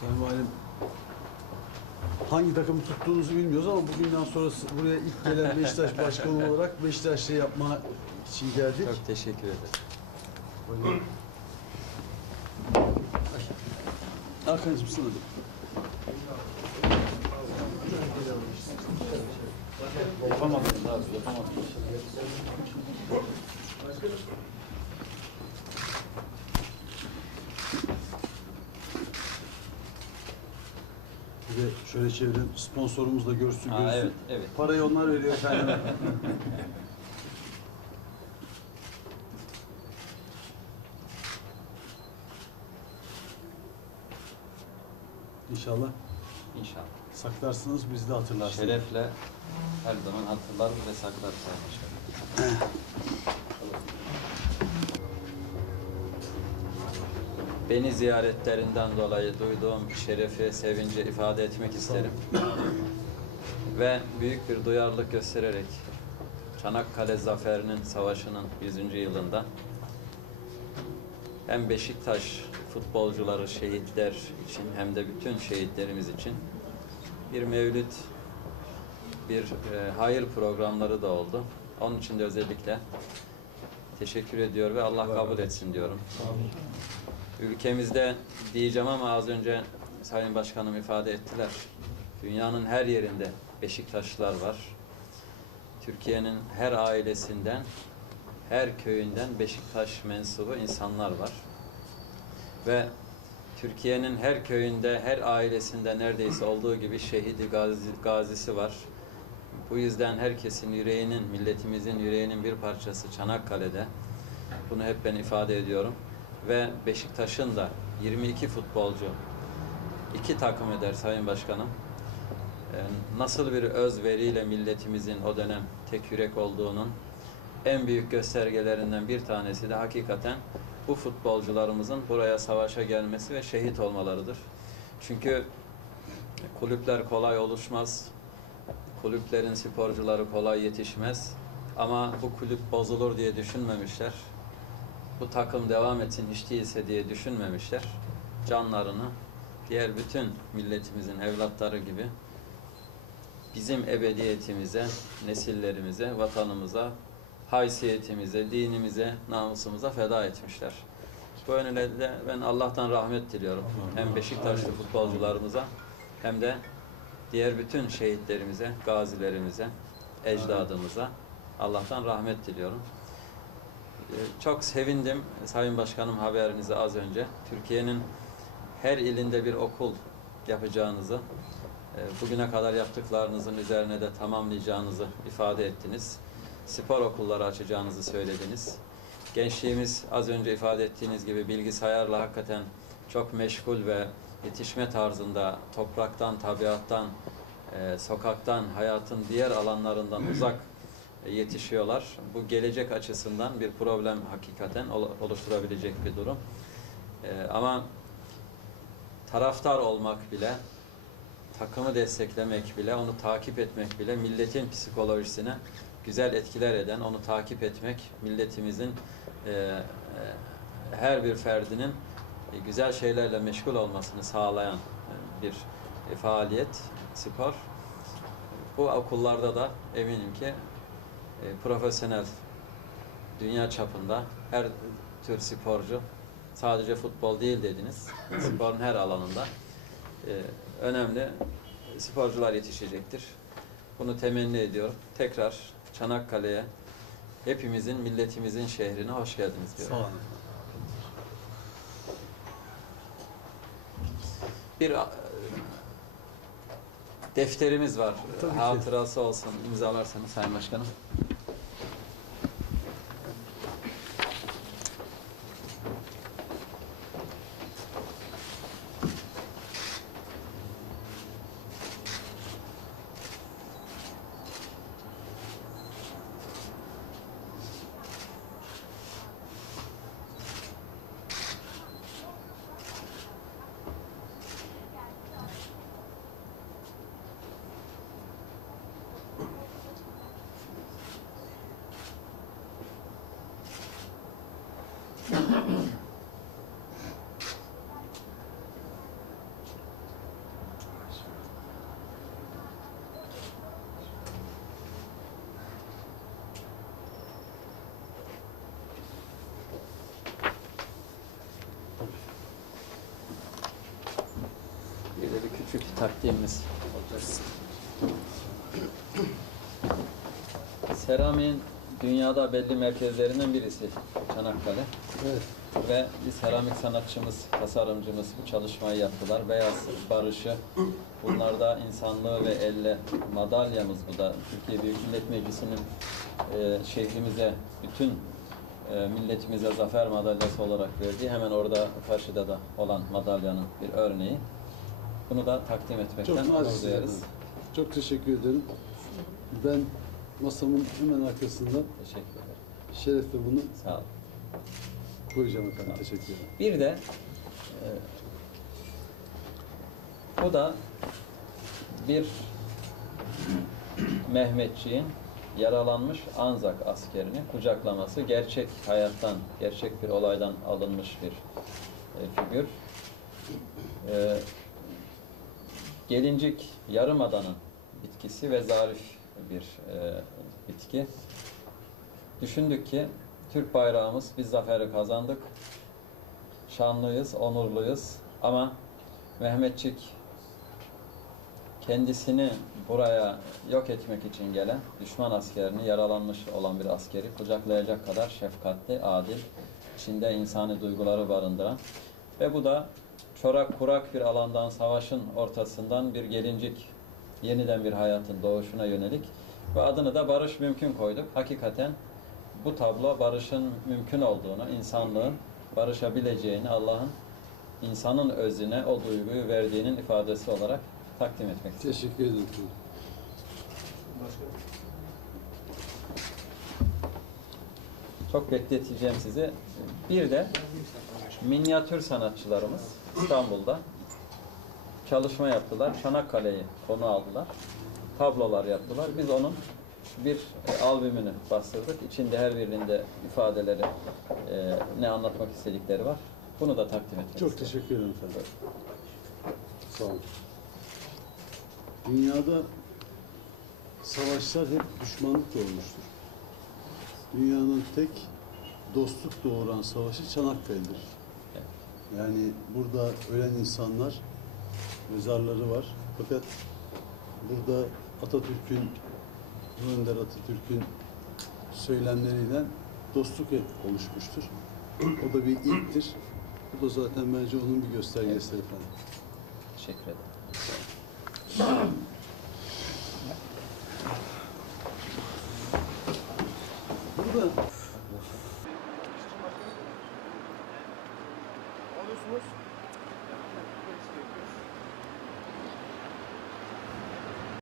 Sayın Valim, hangi takımı tuttuğunuzu bilmiyoruz ama bugünden sonra buraya ilk gelen Beşiktaş başkanı olarak Beşiktaş'ta yapma için geldik. Çok teşekkür ederim. Arkanızı sana da. Yapamadınız abi, yapamadınız. Bir de şöyle çevirin, sponsorumuz da görsün, Aa, görsün. evet, evet. Parayı onlar veriyor efendim. İnşallah İnşallah. saklarsınız, biz de hatırlarsınız. Şerefle her zaman hatırlar ve saklar Sayın Başkanım. Beni ziyaretlerinden dolayı duyduğum şerefi, sevinci ifade etmek isterim. Ve büyük bir duyarlılık göstererek Çanakkale Zaferi'nin, savaşının 100. yılında hem Beşiktaş futbolcuları, şehitler için hem de bütün şehitlerimiz için bir mevlüt, bir e, hayır programları da oldu. Onun için de özellikle teşekkür ediyor ve Allah kabul etsin diyorum. Ülkemizde diyeceğim ama az önce Sayın Başkanım ifade ettiler. Dünyanın her yerinde Beşiktaşlılar var. Türkiye'nin her ailesinden, her köyünden Beşiktaş mensubu insanlar var. Ve Türkiye'nin her köyünde, her ailesinde neredeyse olduğu gibi şehidi, gazi, gazisi var. Bu yüzden herkesin yüreğinin, milletimizin yüreğinin bir parçası Çanakkale'de. Bunu hep ben ifade ediyorum. Ve Beşiktaş'ın da 22 futbolcu, iki takım eder Sayın Başkanım. Ee, Nasıl bir özveriyle milletimizin o dönem tek yürek olduğunun en büyük göstergelerinden bir tanesi de hakikaten bu futbolcularımızın buraya savaşa gelmesi ve şehit olmalarıdır. Çünkü kulüpler kolay oluşmaz. Kulüplerin sporcuları kolay yetişmez. Ama bu kulüp bozulur diye düşünmemişler. Bu takım devam etsin hiç değilse diye düşünmemişler. Canlarını diğer bütün milletimizin evlatları gibi bizim ebediyetimize, nesillerimize, vatanımıza, haysiyetimize, dinimize, namusumuza feda etmişler. Bu yönüyle de ben Allah'tan rahmet diliyorum. Hem Beşiktaşlı futbolcularımıza hem de diğer bütün şehitlerimize, gazilerimize, ecdadımıza Allah'tan rahmet diliyorum. Ee, Çok sevindim Sayın Başkanım haberinizi az önce. Türkiye'nin her ilinde bir okul yapacağınızı, e, bugüne kadar yaptıklarınızın üzerine de tamamlayacağınızı ifade ettiniz. Spor okulları açacağınızı söylediniz. Gençliğimiz az önce ifade ettiğiniz gibi bilgisayarla hakikaten çok meşgul ve yetişme tarzında topraktan, tabiattan, e, sokaktan, hayatın diğer alanlarından uzak yetişiyorlar. Bu gelecek açısından bir problem hakikaten ol- oluşturabilecek bir durum. E, ama taraftar olmak bile, takımı desteklemek bile, onu takip etmek bile milletin psikolojisine güzel etkiler eden, onu takip etmek milletimizin e, e, her bir ferdinin e, güzel şeylerle meşgul olmasını sağlayan e, bir e, faaliyet, spor. Bu okullarda da eminim ki e, profesyonel dünya çapında her tür sporcu sadece futbol değil dediniz. Sporun her alanında e, önemli sporcular yetişecektir. Bunu temenni ediyorum. Tekrar Çanakkale'ye hepimizin, milletimizin şehrine hoş geldiniz diyorum. Sağ olun. Bir e, defterimiz var. Tabii ki. Hatırası olsun. İmzalarsanız Sayın Başkanım. Bir de küçük takdimimiz. Seramin dünyada belli merkezlerinden birisi Çanakkale. Evet. Ve bir seramik sanatçımız, tasarımcımız bu çalışmayı yaptılar. Beyaz barışı, bunlarda insanlığı ve elle madalyamız bu da. Türkiye Büyük Millet Meclisi'nin e, şehrimize, bütün e, milletimize zafer madalyası olarak verdiği hemen orada karşıda da olan madalyanın bir örneği. Bunu da takdim etmekten Çok duyarız. Çok teşekkür ederim. Ben masamın hemen arkasından Teşekkür ederim. şerefle bunu Sağ olun. Koyacağım efendim. Teşekkür ederim. Bir de e, bu da bir Mehmetçiğin yaralanmış Anzak askerini kucaklaması gerçek hayattan, gerçek bir olaydan alınmış bir e, figür. E, Gelincik Yarımada'nın bitkisi ve zarif bir e, bitki. Düşündük ki Türk bayrağımız biz zaferi kazandık şanlıyız, onurluyuz ama Mehmetçik kendisini buraya yok etmek için gelen düşman askerini yaralanmış olan bir askeri kucaklayacak kadar şefkatli, adil, içinde insani duyguları barındıran ve bu da çorak kurak bir alandan, savaşın ortasından bir gelincik, yeniden bir hayatın doğuşuna yönelik ve adını da Barış Mümkün koyduk. Hakikaten bu tablo barışın mümkün olduğunu, insanlığın barışabileceğini, Allah'ın insanın özüne o duyguyu verdiğinin ifadesi olarak takdim etmek. Teşekkür ederim. Çok bekleteceğim sizi. Bir de minyatür sanatçılarımız İstanbul'da çalışma yaptılar. Çanakkale'yi konu aldılar. Tablolar yaptılar. Biz onun bir albümünü bastırdık. İçinde her birinde ifadeleri, e, ne anlatmak istedikleri var. Bunu da takdim etmek Çok istiyorum. teşekkür ederim efendim. Sağ olun. Dünyada savaşlar hep düşmanlık doğurmuştur. Dünyanın tek dostluk doğuran savaşı Çanakkale'dir. Evet. Yani burada ölen insanlar mezarları var. Fakat burada Atatürk'ün, Ulu Önder Atatürk'ün söylemleriyle dostluk oluşmuştur. O da bir ilktir. Bu da zaten bence onun bir göstergesi efendim. Teşekkür ederim.